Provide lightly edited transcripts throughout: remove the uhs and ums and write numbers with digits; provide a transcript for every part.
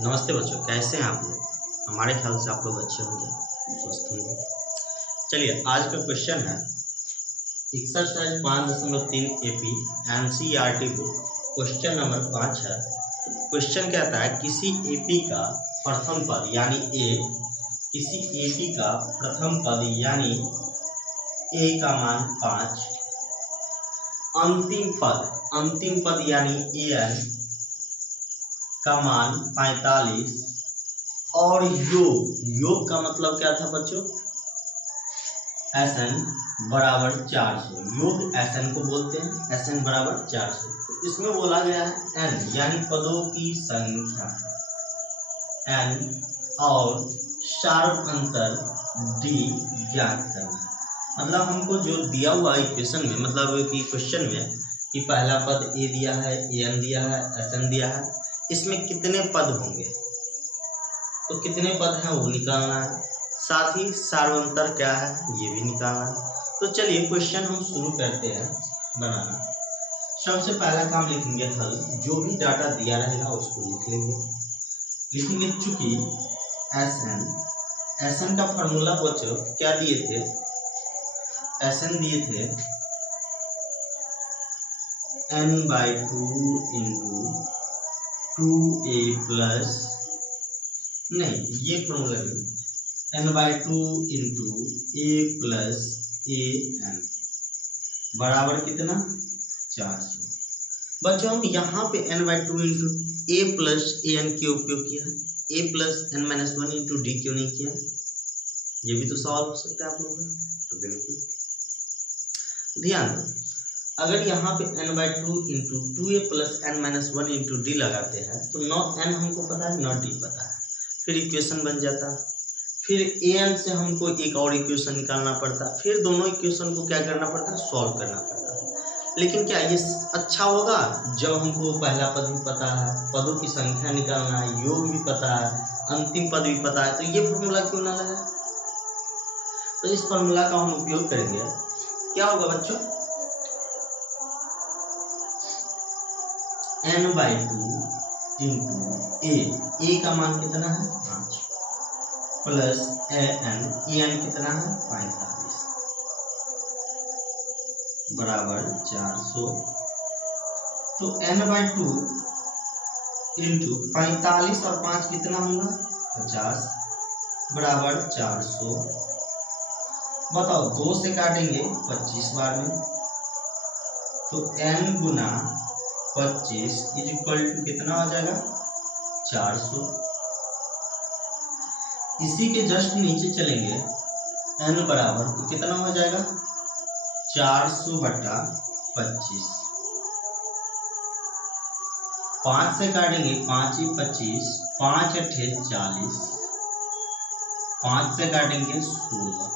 नमस्ते बच्चों, कैसे हैं आप लोग। हमारे ख्याल से आप लोग अच्छे होंगे, स्वस्थ होंगे। चलिए, आज का क्वेश्चन है exercise 5.3 AP NCERT book, question number 5 है। क्वेश्चन कहता है किसी एपी का प्रथम पद यानी ए, किसी एपी का प्रथम पद यानी ए का मान 5, अंतिम पद यानी एन का मान 45 और योग का मतलब क्या था बच्चों, Sn बराबर 400। योग Sn को बोलते हैं, Sn बराबर 400। तो इसमें बोला गया है n यानी पदों की संख्या n और शार्प अंतर d ज्ञात करना है। मतलब हमको जो दिया हुआ इक्वेशन में, मतलब कि क्वेश्चन में कि पहला पद a दिया है, an दिया है, Sn दिया है, इसमें कितने पद होंगे, तो कितने पद हैं वो निकालना है, साथ ही सार्वंतर क्या है ये भी निकालना है। तो चलिए क्वेश्चन हम शुरू करते हैं बनाना। सबसे पहला काम लिखेंगे हल, जो भी डाटा दिया रहेगा उसको लिखेंगे चूंकि एसएन का फॉर्मूला बच्चों क्या दिए थे, एसएन दिए थे n/2 इंटू 2a प्लस, नहीं ये फॉर्मूला नहीं, n/2 into a plus a n बराबर कितना 400। बच्चों हम यहाँ पे n/2 into a plus a n क्यों उपयोग किया, a plus n-1 into D क्यों नहीं किया, ये भी तो सवाल हो सकता है आप लोगों का। तो बिल्कुल ध्यान दो, अगर यहाँ पे n/2 into 2a plus n-1 into D लगाते हैं तो न n हमको पता है न डी पता है, फिर इक्वेशन बन जाता, फिर an से हमको एक और इक्वेशन निकालना पड़ता, फिर दोनों इक्वेशन को क्या करना पड़ता, सॉल्व करना पड़ता। लेकिन क्या ये अच्छा होगा जब हमको पहला पद भी पता है, पदों की संख्या निकालना है, योग भी पता है, अंतिम पद भी पता है, तो ये फॉर्मूला क्यों ना लगा। तो इस फॉर्मूला का हम उपयोग करेंगे। क्या होगा बच्चों, n/2 इंटू ए का मान कितना है 5 प्लस एन कितना है 45 बराबर 400। तो n/2 इंटू 45 और 5 कितना होगा 50 बराबर 400। बताओ 2 से काटेंगे 25 बार में, तो n गुना 25 इज इक्वल टू कितना हो जाएगा 400। इसी के जस्ट नीचे चलेंगे n बराबर तो कितना हो जाएगा 400/25। 5 से काटेंगे 5 × 25, 5 × 8 = 40, 5 से काटेंगे 16,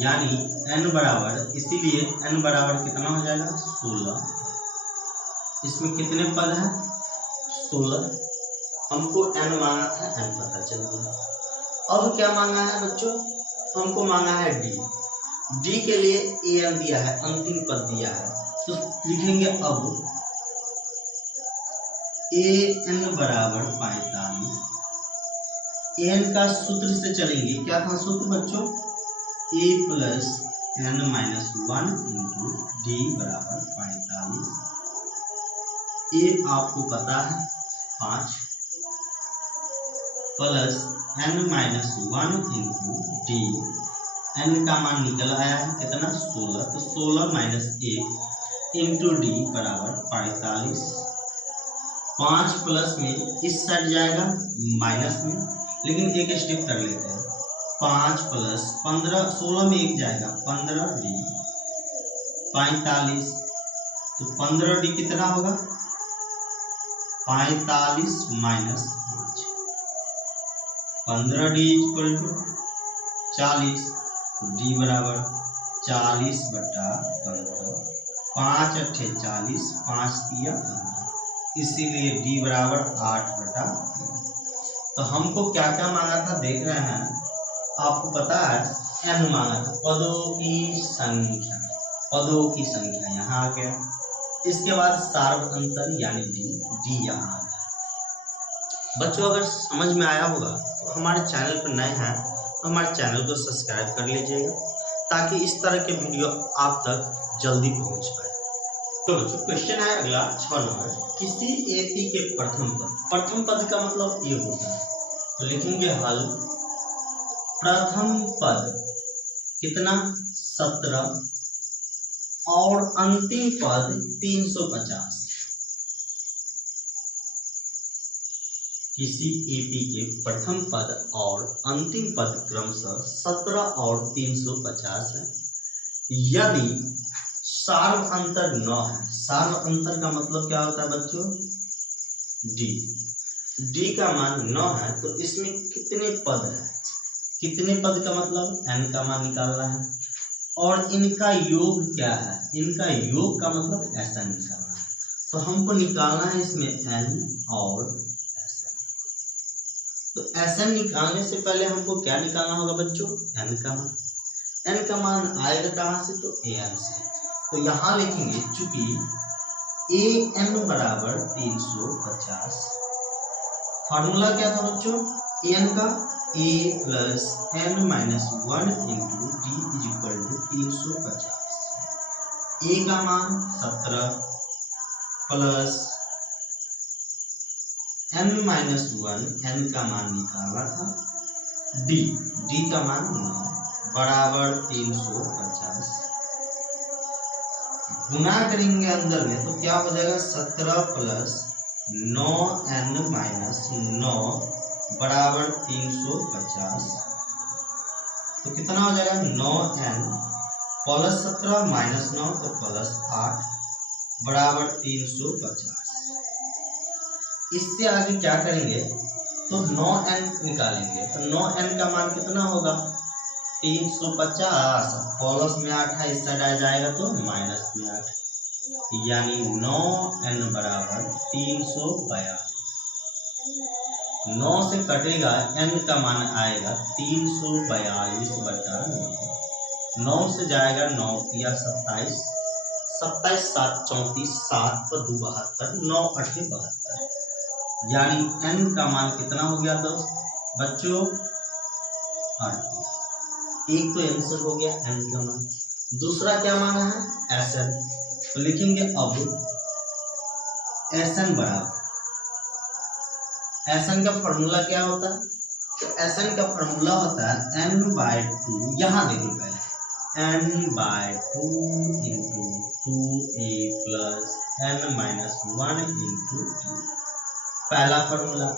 यानी n बराबर, इसीलिए n बराबर कितना हो जाएगा 16। इसमें कितने पद हैं 16, हमको n मांगा था, n पता चल गया। अब क्या मांगा है बच्चों, हमको मांगा है डी के लिए an दिया है, अंतिम पद दिया है, तो लिखेंगे अब an बराबर 45। an का सूत्र से चलेंगे, क्या था सूत्र बच्चों, a plus n-1 into D बराबर 45। ए आपको पता है 5 plus n-1 into D, n का मान निकल आया है कितना 16, तो 16 माइनस 1 इंटू डी बराबर 45। 5 प्लस में इस साइड जाएगा माइनस में, लेकिन एक स्टेप कर लेते हैं, 5 प्लस 15, 16 में एक जाएगा 15d 45, तो 15d कितना होगा 45 माइनस 5, 15d इक्वल टू 40, तो d बराबर 40/15, 5 × 8 = 40, 5 × 3 = 15, इसीलिए d बराबर 8/3। तो हमको क्या क्या मांगा था देख रहे हैं, आपको पता है n मांगा था, पदों की संख्या यहाँ आ गया। इसके बाद सार्व अंतर यानी डी यहाँ आ गया। बच्चों अगर समझ में आया होगा तो हमारे चैनल पर नए हैं तो हमारे चैनल को सब्सक्राइब कर लीजिएगा ताकि इस तरह के वीडियो आप तक जल्दी पहुंच पाए। तो बच्चों क्वेश्चन है अगला 6 नंबर, किसी एपी के प्रथम पद का मतलब ये होता है, तो लिखेंगे हल प्रथम पद कितना 17 और अंतिम पद 350। किसी एपी के प्रथम पद और अंतिम पद क्रमशः 17 और 350 है यदि सार्व अंतर 9 है। सार्व अंतर का मतलब क्या होता है बच्चों, डी का मान 9 है तो इसमें कितने पद है, कितने पद का मतलब n का मान निकालना है और इनका योग क्या है, इनका योग का मतलब ऐसा निकालना है। तो हमको निकालना है इसमें n और तो Sn निकालने से पहले हमको क्या निकालना होगा बच्चों, n का मान। n का मान आएगा कहाँ से, तो an से। तो यहाँ लिखेंगे चूंकि an बराबर 350, फॉर्मूला क्या था बच्चों an का, a प्लस n minus 1 into d is equal to 350। a का मान 17 प्लस n माइनस 1, n का मान निकाला था, d का मान 9 बराबर 350। गुना करेंगे अंदर में तो क्या हो जाएगा 17 प्लस 9n माइनस 9 बराबर 350। तो कितना हो जाएगा 9n प्लस 17 माइनस 9 तो प्लस 8 बराबर 350। इससे आगे क्या करेंगे तो 9n निकालेंगे तो 9n का मान कितना होगा 350 प्लस में 8 है, इस साइड आ जाएगा तो माइनस में 8 यानी 9n बराबर 342। 9 से कटेगा n का मान आएगा 342 बटा 9 से जाएगा 9 तिया 27, 27 7 34, 7 पर 2 72, 9 8 72 यानी n का मान कितना हो गया दोस्त बच्चों 38। एक तो आंसर हो गया n का मान। दूसरा क्या माना है Sn, तो लिखेंगे अब Sn बराबर, Sn का फॉर्मूला क्या होता है, तो Sn का फॉर्मूला होता है n/2। यहाँ देखो पहले n/2 into 2a plus n minus 1 into T, पहला फॉर्मूला।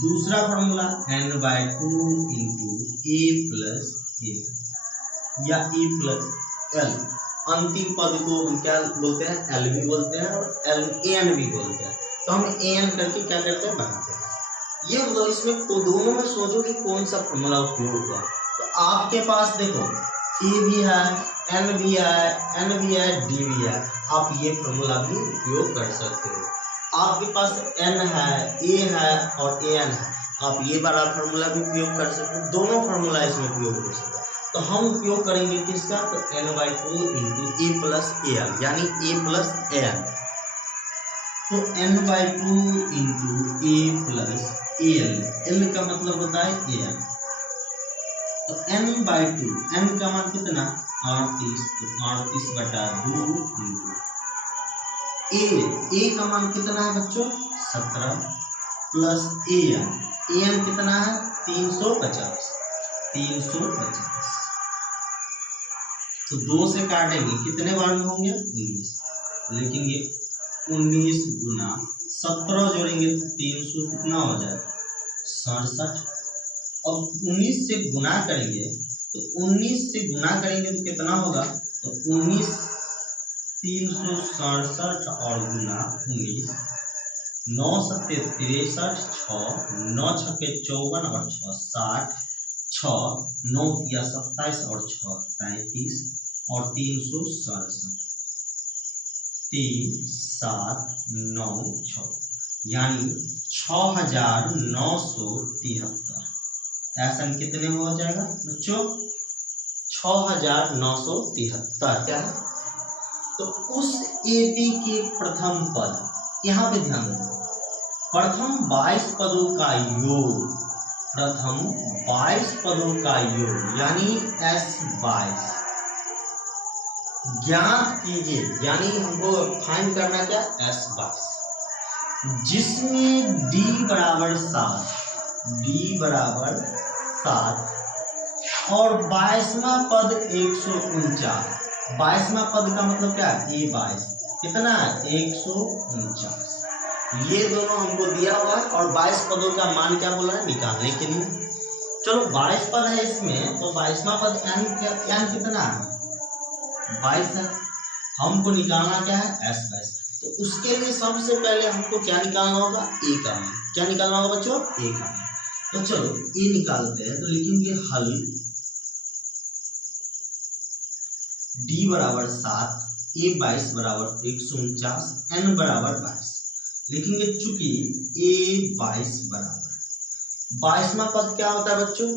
दूसरा formula n/2 into a plus ए या ए प्लस एल। अंतिम पद को हम क्या बोलते हैं, एल भी बोलते हैं और एन भी बोलते हैं। तो हम एन करके क्या करते हैं बनाते हैं। ये मतलब इसमें तो दोनों में सोचो कि कौन सा फॉर्मूला उपयोग हुआ। तो आपके पास देखो ए भी है, एन भी है, एन भी है, डी भी है, आप ये फॉर्मूला भी उपयोग कर सकते हो। आपके पास n है, a है और an है, आप ये वाला फार्मूला भी उपयोग कर सकते हैं। दोनों फार्मूला इसमें उपयोग हो सकता है। तो हम उपयोग करेंगे किसका, तो n/2 into a plus A L यानी a प्लस an। तो n/2 into a plus A L का मतलब होता है an। तो n/2 n का मान कितना 38, तो 38 बटा 2 इंटू ए का मान कितना है बच्चों 17 प्लस एन कितना है 350। तो 2 से काटेंगे कितने बार में होंगे 19, लिखेंगे 19 गुना 17 जोड़ेंगे 300 कितना हो जाएगा 67। अब 19 से गुना करेंगे तो 19 से गुना करेंगे तो कितना होगा, तो 19 367 और गुना 19, 9 सत्ते 63, 6 9 छक्के 54 और 6 60, 6 9 या 27 और 6 33 और 367, 3 7 9 6 यानी 6973। ऐसा कितने में हो जाएगा बच्चों 6973 क्या है। तो उस एपी के प्रथम पद, यहाँ पे ध्यान दो, प्रथम 22 पदों का योग, प्रथम 22 पदों का योग यानी S22 ज्ञात कीजिए, यानी हमको फाइंड करना क्या, S22, जिसमें D बराबर 7, D बराबर 7 और 22वां पद 149। 22वां पद का मतलब क्या है, A22 कितना है, 149। ये दोनों हमको दिया हुआ है और 22 पदों का मान क्या बोला है, निकालने के लिए। चलो 22 पद है इसमें, तो 22वां पद n कितना है, 22 है। हमको निकालना क्या है, S22। तो उसके लिए सबसे पहले हमको क्या निकालना होगा, A का मान। क्या निकालना होगा बच्चों, A का मान। तो चलो A निकालते हैं, तो लिखेंगे हल D बराबर 7, A22 बराबर 149, n बराबर 22 लिखेंगे। चूंकि A22 बराबर 22वां पद क्या होता है बच्चों,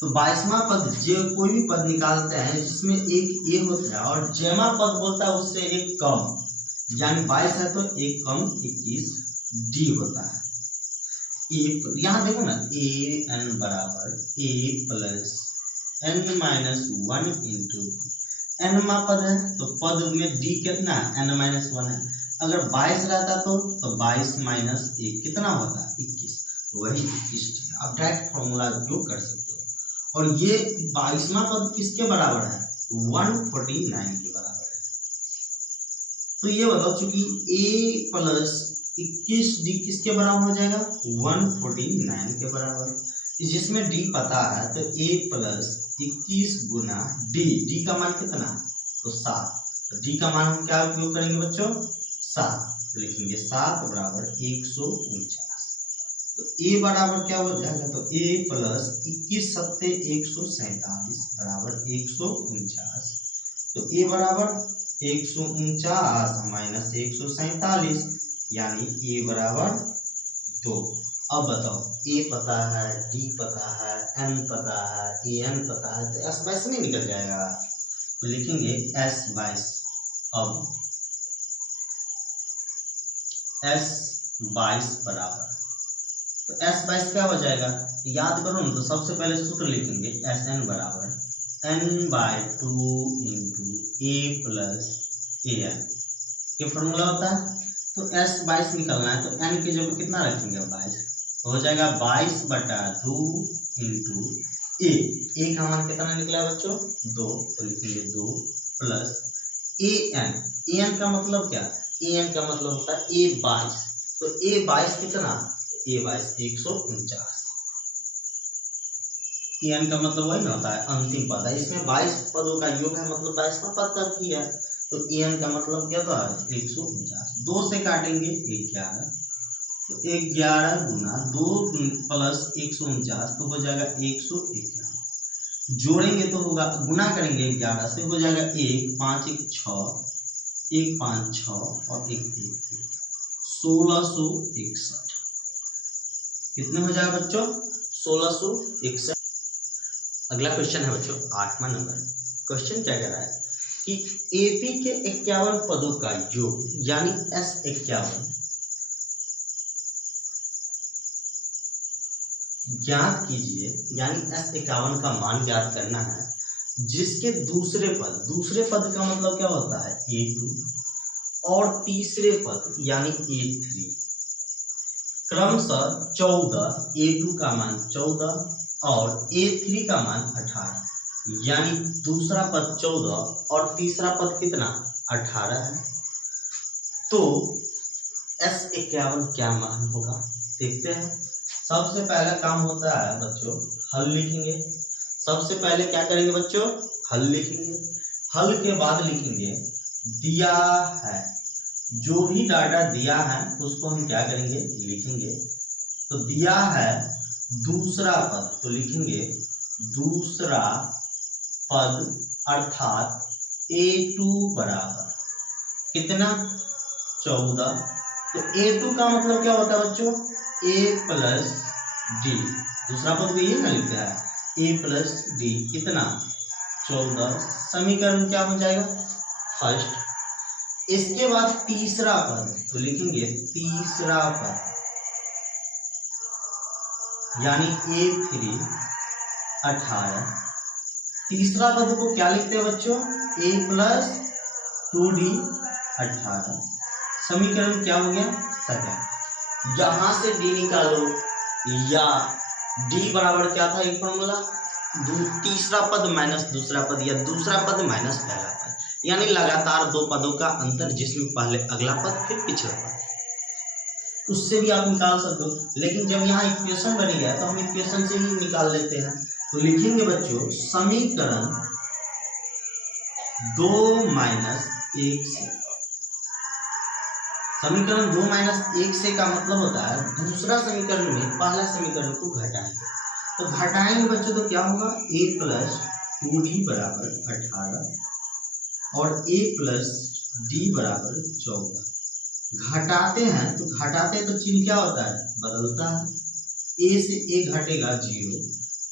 तो 22वां पद जो कोई भी पद निकालते हैं जिसमें एक ए होता है और जेमा पद बोलता है उससे एक कम, यानी 22 है तो एक कम 21 डी होता है। यहाँ देखो ना, ए एन बराबर a plus n minus 1 into n मा पद है तो पद में डी कितना है, एन माइनस 1 है। अगर 22 रहता तो 22 माइनस 1 कितना होता है, 21, वही 21 आप डायरेक्ट फॉर्मूला उपयोग कर सकते हो। और ये 22वां पद किसके बराबर है, 149 के बराबर है। तो ये बताओ, चूंकि a प्लस 21 डी किसके बराबर हो जाएगा, 149 के बराबर, जिसमें d पता है तो a प्लस 21 गुना डी का मान कितना, तो 7। तो d का मान हम क्या उपयोग करेंगे बच्चों, 7। तो लिखेंगे 7 बराबर 149। तो a बराबर क्या हो जाएगा, तो a प्लस 21 सत्ते 147 बराबर 149। तो a बराबर 149 माइनस 147 यानी a बराबर 2। अब बताओ, a पता है, d पता है, n पता है, an पता है, तो S22 नहीं निकल जाएगा। तो लिखेंगे S22। अब S22 बराबर, तो S22 क्या हो जाएगा, याद करो ना, तो सबसे पहले सूत्र लिखेंगे Sn बराबर n/2 into a plus an, ये फॉर्मूला होता है। तो S22 निकलना है तो n की जगह कितना रखेंगे, 22, तो हो जाएगा 22/2 इंटू a का मान कितना निकला है बच्चों, 2, तो लिखेंगे 2 प्लस an का मतलब क्या, an का मतलब होता है A22, तो A22 कितना, A22 149, an का मतलब वही ना होता है अंतिम पद है, इसमें 22 पदों का योग है, मतलब 22वां पद तक ही है। तो an का मतलब क्या था, 149, 2 से काटेंगे 11, तो 11 गुना 2 प्लस 149 तो हो जाएगा 151, जोड़ेंगे तो होगा, गुना करेंगे 11 से हो जाएगा 1 5 1 6, 1 5 6 और 1 1 1661। कितने हो जाएगा बच्चों, 1661। अगला क्वेश्चन है बच्चों 8वां नंबर। क्वेश्चन क्या कह रहा है कि एपी के 51 पदों का योग यानी S51 ज्ञात कीजिए, यानी S51 का मान ज्ञात करना है, जिसके दूसरे पद का मतलब क्या होता है, A2 और तीसरे पद यानी A3 क्रमशः 14, A2 का मान 14 और A3 का मान 18, यानी दूसरा पद 14 और तीसरा पद कितना, 18 है। तो S51 क्या मान होगा, देखते हैं। सबसे पहला काम होता है बच्चों, हल लिखेंगे। सबसे पहले क्या करेंगे बच्चों, हल लिखेंगे। हल के बाद लिखेंगे दिया है, जो भी डाटा दिया है उसको हम क्या करेंगे, लिखेंगे। तो दिया है दूसरा पद, तो लिखेंगे दूसरा पद अर्थात A2 बराबर कितना, 14। तो A2 का मतलब क्या होता है बच्चों, A प्लस डी, दूसरा पद को ये ना लिखता है, A प्लस डी कितना, 14। समीकरण क्या हो जाएगा, फर्स्ट। इसके बाद तीसरा पद, तो लिखेंगे तीसरा पद यानी A3 18। तीसरा पद को क्या लिखते हैं बच्चों, A प्लस 2D 18। समीकरण क्या हो गया, 7। यहां से D निकालो, या D बराबर क्या था, एक फॉर्मूला, तीसरा पद माइनस दूसरा पद, या दूसरा पद माइनस पहला पद, यानी लगातार दो पदों का अंतर, जिसमें पहले अगला पद फिर पिछला पद, उससे भी आप निकाल सकते हो। लेकिन जब यहाँ इक्वेशन बनी है तो हम इक्वेशन से ही निकाल लेते हैं। तो लिखेंगे बच्चों समीकरण 2 माइनस 1 से। समीकरण 2 माइनस 1 से का मतलब होता है दूसरा समीकरण में पहला समीकरण को घटाएंगे। तो घटाएंगे बच्चों तो क्या होगा, A प्लस 2D बराबर 18 और A प्लस D बराबर 14। घटाते हैं तो चिन्ह क्या होता है, बदलता है। A से A घटेगा 0,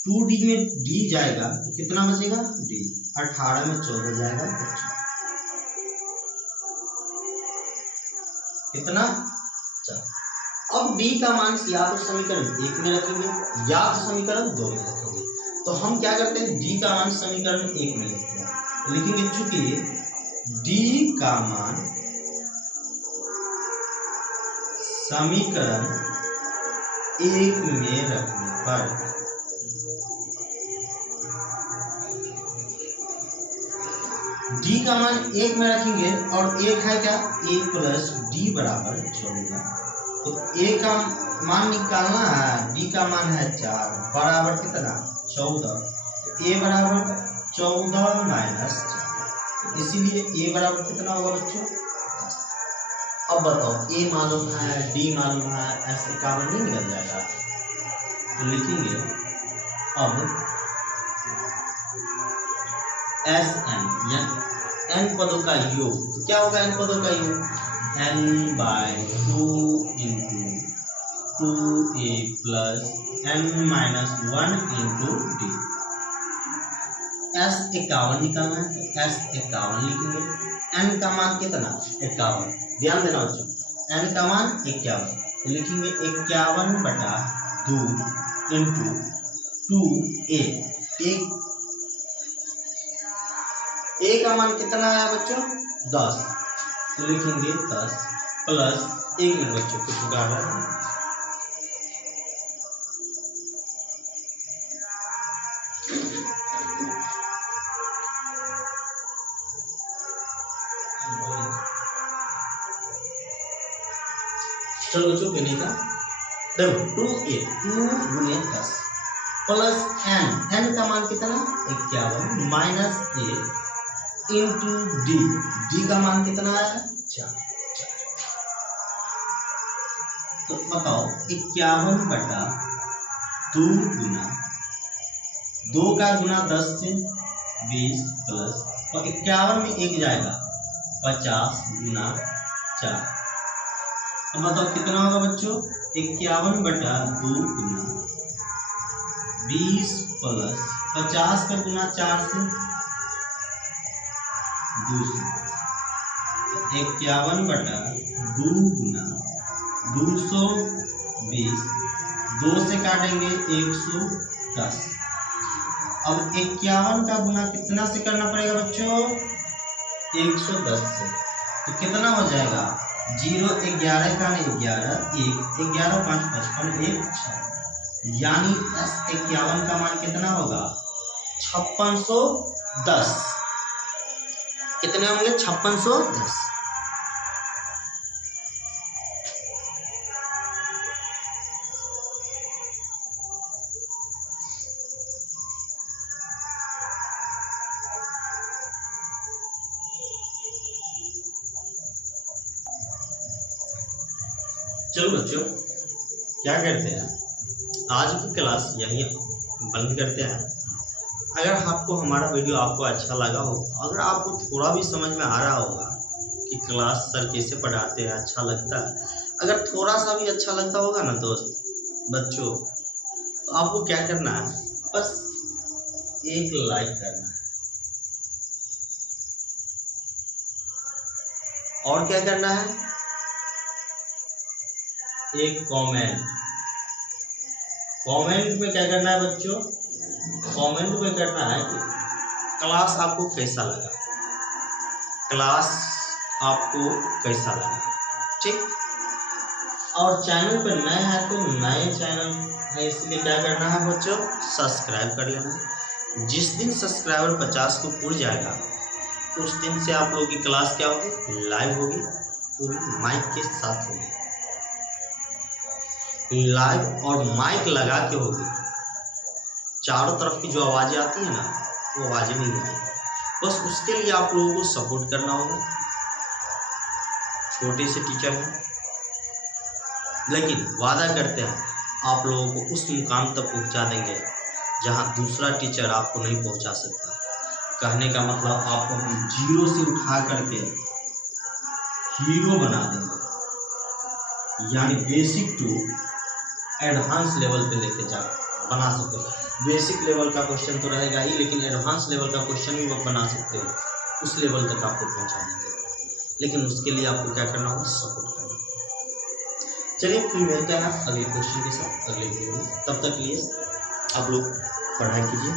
2D में D जाएगा तो कितना बचेगा, D। 18 में 14 जाएगा तो कितना, 4। अब D का मान या तो समीकरण 1 में रखेंगे या तो समीकरण 2 में रखेंगे। तो हम क्या करते हैं, D का मान समीकरण 1 में लिखते हैं। लिखेंगे चूंकि D का मान समीकरण 1 में रखने पर D का मान 1 में रखेंगे और 1 है क्या, A प्लस D बराबर 14। तो A का मान निकालना है, D का मान है 4 बराबर कितना, 14। A बराबर 14 माइनस 4, इसीलिए A बराबर कितना होगा बच्चों, 10। अब बताओ A मालूम है, D मालूम है, ऐसे काम नहीं निकल जाएगा। तो लिखेंगे अब Sn, या n पदों का योग। तो क्या होगा n पदों का योग, n/2 into 2a plus n-1 into d। S51 निकालना है तो S51 लिखेंगे। n का मान कितना, 51। ध्यान देना बच्चों, n का मान 51, तो लिखेंगे 51/2 इंटू 2a। A का मान कितना आया बच्चों, 10, तो लिखेंगे 10 प्लस 1 मिनट बच्चों कुछ उगाड़ रहा है। चलो बच्चों गिने का, देखो 2a 2 गुने 10 प्लस n का मान कितना, 51 माइनस 1 इंटू d का मान कितना आया, 4। तो बताओ 51/2 गुना 2 का गुना 10 से 20 प्लस, और 51 में 1 जाएगा 50 गुना 4। अब बताओ कितना होगा बच्चों, 51/2 गुना 20 प्लस 50 का गुना 4 से 200। 51/2 गुना 220, 2 से काटेंगे 110। अब 51 का गुना कितना से करना पड़ेगा बच्चों, 110 से। तो कितना हो जाएगा, 0 11 का 11 1 11 5 55 1 6, यानी S51 का मान कितना होगा, 5610। कितने होंगे, 5610। चलो बच्चों क्या करते हैं, आज की क्लास यहीं बंद करते हैं। अगर आपको हमारा वीडियो आपको अच्छा लगा हो, अगर आपको थोड़ा भी समझ में आ रहा होगा कि क्लास सर कैसे पढ़ाते हैं, अच्छा लगता है, अगर थोड़ा सा भी अच्छा लगता होगा ना दोस्त बच्चों, तो आपको क्या करना है, बस एक लाइक करना है और क्या करना है, एक कमेंट कमेंट में क्या करना है बच्चों, कमेंट में करना है कि क्लास आपको कैसा लगा, क्लास आपको कैसा लगा, ठीक। और चैनल पर नए हैं तो नए चैनल है इसलिए क्या करना है बच्चों, सब्सक्राइब कर लेना। जिस दिन सब्सक्राइबर 50 को पूर्ण जाएगा उस दिन से आप लोगों की क्लास क्या होगी, लाइव होगी, पूरी माइक के साथ होगी, लाइव और माइक लगा के होगी। चारों तरफ की जो आवाज़ें आती है ना वो आवाज़ें नहीं आएगी। बस उसके लिए आप लोगों को सपोर्ट करना होगा। छोटे से टीचर हैं लेकिन वादा करते हैं आप लोगों को उस मुकाम तक पहुंचा देंगे जहां दूसरा टीचर आपको नहीं पहुंचा सकता। कहने का मतलब आपको हम जीरो से उठा करके हीरो बना देंगे, यानी बेसिक टू एडवांस लेवल पे लेके जा बना सकते हो। बेसिक लेवल का क्वेश्चन तो रहेगा ही, लेकिन एडवांस लेवल का क्वेश्चन भी वो बना सकते हो, उस लेवल तक आपको पहुंचा देंगे। लेकिन उसके लिए आपको क्या करना होगा, सपोर्ट करना होगा। चलिए फिर मिलते हैं अगले क्वेश्चन के साथ अगले वीडियो में। तब तक लिए आप लोग पढ़ाई कीजिए।